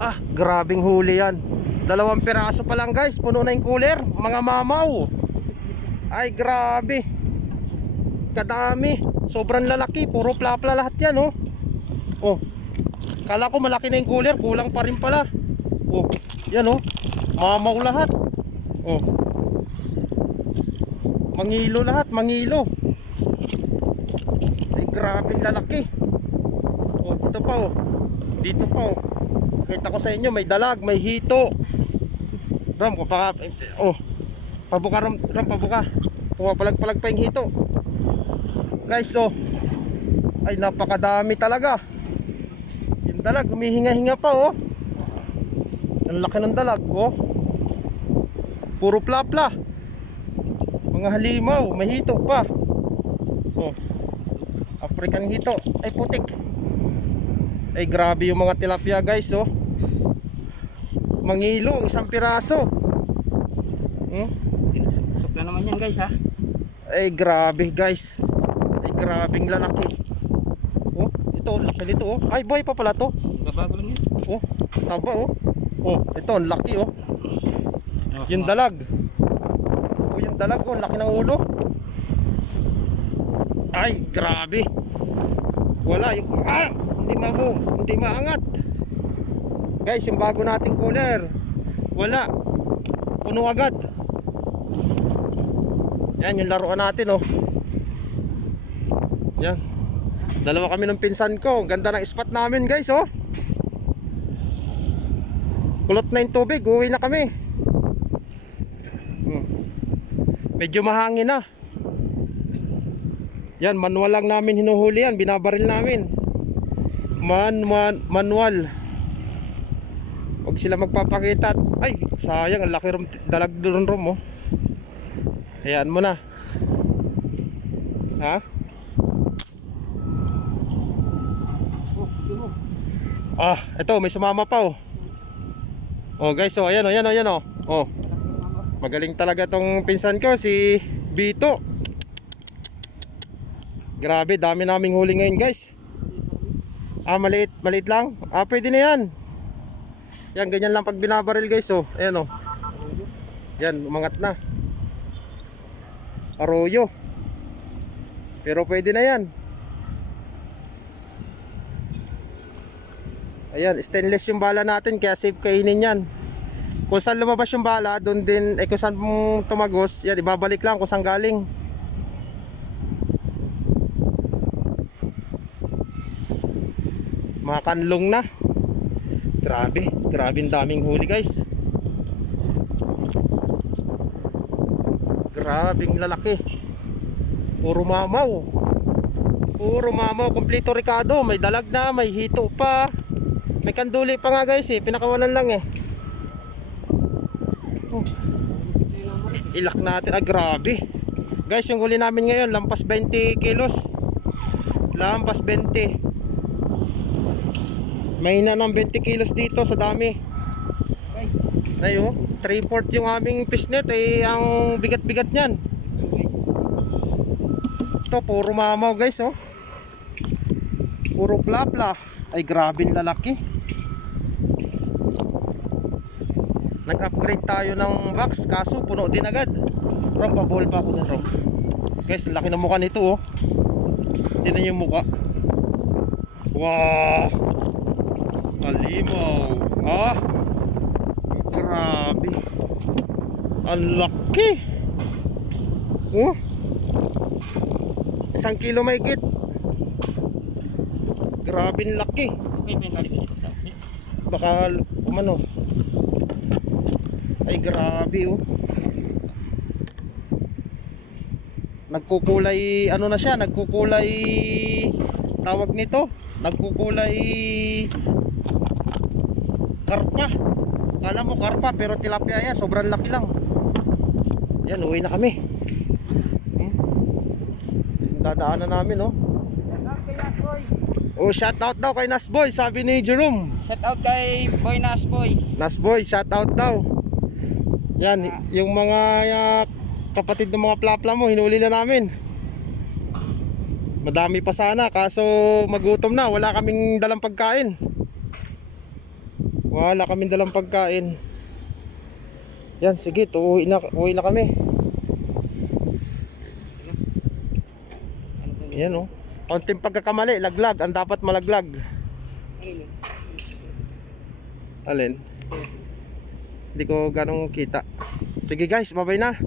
Ah, grabing huli yan. 2 piraso pa lang guys, puno na yung cooler. Mga mamaw. Ay grabe, kadami. Sobrang lalaki, puro plapla lahat yan oh. Oh, kala ko malaki na yung cooler, kulang pa rin pala. Oh, yan oh, mamaw lahat. Oh, mangilo lahat, mangilo. Ay grabing lalaki. Oh, ito pa oh, dito pa oh. Kita ko sa inyo, may dalag, may hito. Ram, oh, pabuka ram, pabuka. Pumapalag-palag pa yung hito. Guys, oh. Ay, napakadami talaga. Yung dalag, humihinga-hinga pa, oh. Ang laki ng dalag, oh. Puro plapla. Mga halimaw, may hito pa. Oh. African hito. Ay, putik. Ay, grabe yung mga tilapia, guys, oh. Mangilo, 1 piraso. Sok na naman yan guys ha. Ay grabe guys. Ay grabing lalaki. Oh, ito laki nito oh. Ay boy pa pala to. Bago lang yun. Oh, taba oh. Oh, ito ang laki oh. Yung dalag. Oh, yung dalag oh, laki ng ulo. Ay grabe. Wala yung hindi maangat. Guys, yung bago nating cooler, wala, puno agad. Yan yung laruan natin oh. Yan, dalawa kami ng pinsan ko. Ganda ng spot namin guys oh. Kulot na yung tubig, uwi na kami. Medyo mahangin na. Yan, manual lang namin hinuhuli yan, binabaril namin. Manual. Huwag sila magpapakita. Ay, sayang, ang laki rom, dalag doon rom oh. Hayaan mo na. Ha? Ah, ito may sumama pa oh. Oh guys, oh ayan oh, ayan oh. Oh. Magaling talaga tong pinsan ko si Bito. Grabe, dami naming huli ngayon guys. Ah, maliit lang. Ah, pwede na yan. Yan, ganyan lang pag binabaril guys oh. Ayan oh. Yan, umangat na. Arroyo. Pero pwede na yan. Ayan, stainless yung bala natin kaya safe kainin yan. Kung saan lumabas yung bala, doon din, kung saan tumagos, yan, ibabalik lang kung saan galing. Mga kanlong na. Grabe ang daming huli guys. Grabing lalaki. Puro mamaw. Kompleto Ricardo. May dalag na, may hito pa. May kanduli pa nga guys eh. Pinakawalan lang eh. Oh. Ilak natin. Ah grabe. Guys, yung huli namin ngayon, lampas 20 kilos. Lampas 20. May na ng 20 kilos dito sa dami. Ayo, 3/4 yung aming fishnet ay ang bigat-bigat niyan. Ito puro mamaw guys oh. Puro plapla. Ay grabing lalaki. Nag-upgrade tayo ng box kaso puno din agad. Rom, pabol pa ako dun Rom. Guys, laki ng mukha nito oh. Tingnan yung mukha. Wow, halimaw. Ah, grabe. Ang laki. Oh, 1 kilo mahigit. Grabe ang laki. Baka umano. Ay grabe oh. Nagkukulay ano na siya, nagkukulay tawag nito, nagkukulay karpa. Kala mo karpa pero tilapia yan, sobrang laki lang. Yan, uwi na kami. Dadaanan namin oh. Oh, shout out daw kay Nasboy, sabi ni Jerome. Shout out kay Boy Nasboy. Nasboy, shout out daw. Yan, yung mga kapatid ng mga plapla mo, hinuli na namin. Madami pa sana, kaso magutom na, wala kaming dalang pagkain. Wala kaming dalang pagkain. Yan, sige, uwi na kami. Yan oh. Konting pagkakamali, laglag, ang dapat malaglag. Alin? Hindi ko ganong kita. Sige guys, bye-bye na.